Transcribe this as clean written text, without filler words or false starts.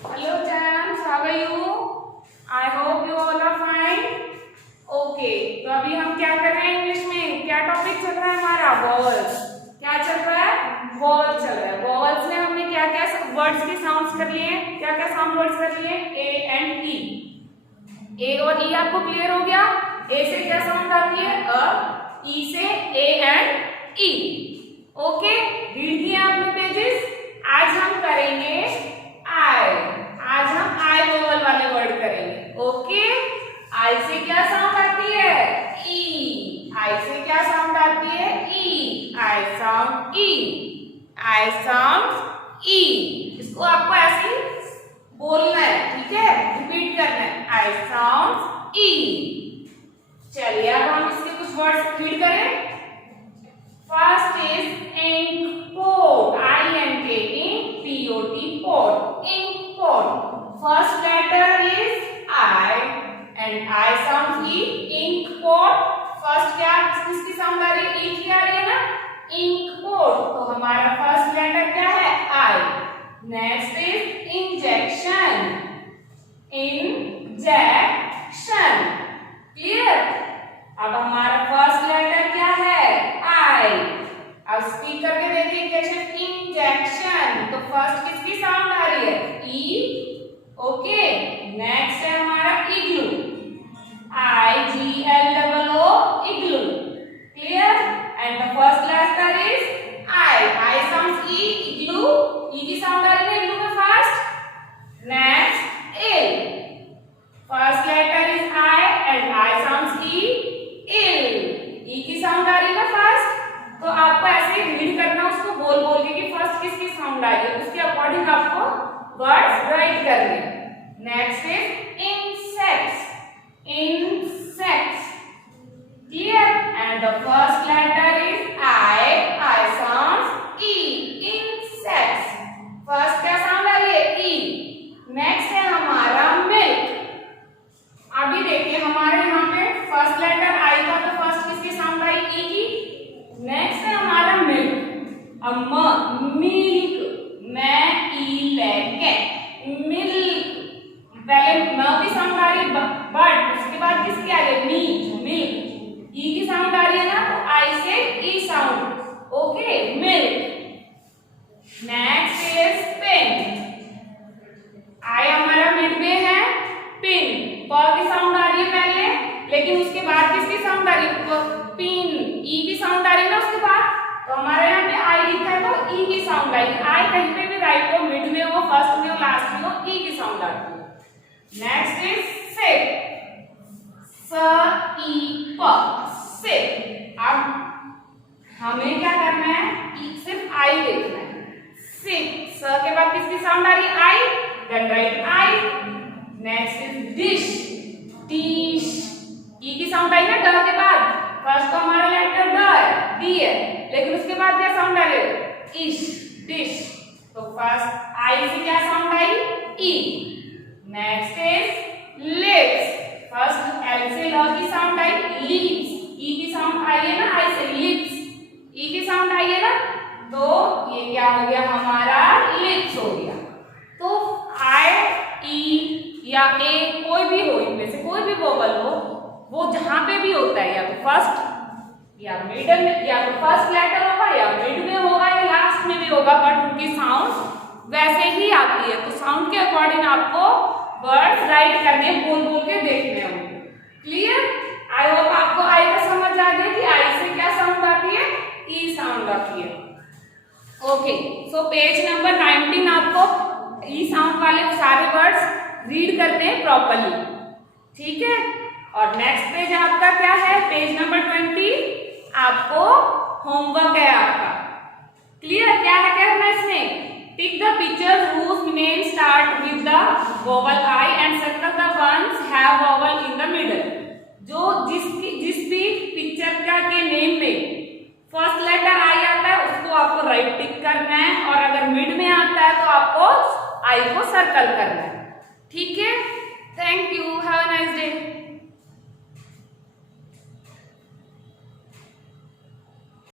Hello, Jams. How are you? I hope you all are fine. Okay. तो अभी हम क्या कर रहे हैं इंग्लिश में? क्या टॉपिक चल रहा है हमारा? वॉवल्स. क्या चल रहा है? वॉवल चल रहा है. वॉवल्स में हमने क्या क्या वर्ड्स के साउंड्स कर लिए हैं? क्या क्या साउंड वर्ड्स कर लिए? ए एंड ई. ए और ई आपको क्लियर हो गया? ए से क्या साउंड आती है? अ. ई से A and E. Okay. Read किए आपने पेजेस? आज हम करेंगे आई. आज हम आई वोवल वाले वर्ड करेंगे. ओके. आई से क्या साउंड आती है? ई. आई से क्या साउंड आती है? ई. आई साउंड ई. आई साउंड ई. इसको आपको ऐसे बोलना है, ठीक है? रिपीट करना है. I sound E. चलिए अब हम इसके कुछ वर्ड्स रीड करें. First is ink pot. INK ink POT pot. Ink pot. First letter is I and I sounds E. Ink pot. First क्या किसकी साउंड आ रही है? E की आ रही है ना? Ink pot. तो हमारा फर्स्ट लेटर क्या है? I. Next is injection. Injection. Clear? अब हमारा फर्स्ट लेटर क्या है? I. अब स्पीक करके देखिए इंजेक्शन. इंजेक्शन. तो फर्स्ट किसकी साउंड आ रही है? ई. ओके. नेक्स्ट है हमारा igloo. IGLOO igloo. Clear? And the first letter is I. I sound ई. इग्लू. ई की साउंड आ रही है इग्लू में first. Next ill. First letter is I and I sound ई. इल. ई की साउंड आ रही है ना फर्स्ट. तो आपको ऐसे ही रीड करना, उसको बोल बोल के कि फर्स्ट किसकी साउंड आई है, उसके अकॉर्डिंग आपको वर्ड्स राइट करने. Next is insects. Insects. Clear? And the first letter is I. I sound E. Insects. First क्या साउंड आ रही है? ई. नेक्स्ट है हमारा मिल्क. अभी देखिए हमारे यहाँ पे फर्स्ट लेटर आई का, तो फर्स्ट किसकी साउंड आई? ई की. नेक्स्ट है हमारा मिल्क. अब मिल्क. मैं ई लेके मिल्क. पहले म की साउंड आ रही है बट उसके बाद किसकी आ रही है? मी. मिल्क. ई की साउंड आ रही है ना, तो आई से ई sound. Okay. Milk. Next is pen. I हमारा मिड में है. पिन. प की साउंड आ रही है पहले, लेकिन उसके बाद किसकी साउंड आ रही है? पिन. ई की साउंड आ रही है ना उसके बाद. तो हमारे यहाँ पे आई लिखा है तो ई की साउंड आएगी. आई कहीं पे भी राइट हो, मिड में हो, फर्स्ट में हो, लास्ट में हो, ई की साउंड आती है. Next is sip. स ई प. सिप. अब हमें क्या करना है? सिर्फ आई देखना है. सिप. स के बाद किसकी साउंड आ रही है? I. Then right I. Next is dish. Dish. ई की साउंड आई ना ड के बाद. फर्स्ट तो हमारा लेटर ड है, डी है, लेकिन उसके बाद क्या साउंड आ रही है? इश. डिश. तो फर्स्ट आई से क्या sound I? E. Next is lips. First L से ल की साउंड आई. लिप्स. ई की साउंड आई है ना आई से. लिप्स. ई की साउंड आई है ना, तो ये क्या हो गया हमारा? लिप्स हो गया. तो आई, ई या ए कोई भी हो, इनमें से कोई भी वोवल हो, वो जहां पे भी होता है, या तो फर्स्ट या मिडल में, या तो फर्स्ट लेटर होगा या मिड में होगा या लास्ट में भी होगा, बट उनकी साउंड वैसे ही आती है. तो साउंड के अकॉर्डिंग आपको वर्ड्स राइट करने, बोल बोल के देखने होंगे. क्लियर? आई होप आपको आई का समझ आ गया कि आई से क्या साउंड आती है? ई साउंड आती है. ओके. सो पेज नंबर 19 आपको ई साउंड वाले सारे वर्ड्स रीड करते हैं प्रॉपर्ली. ठीक है? और नेक्स्ट पेज आपका क्या है? Page number 20. आपको होमवर्क है आपका. क्लियर? क्या है करना इसमें? Tick the pictures whose name start with the vowel I and circle the ones have vowel in the middle. जो जिस भी पिक्चर का के नेम में फर्स्ट लेटर आई आता है उसको आपको राइट टिक करना है, और अगर मिड में आता है तो आपको आई को सर्कल करना है. ठीक है? Thank you. Have a nice day.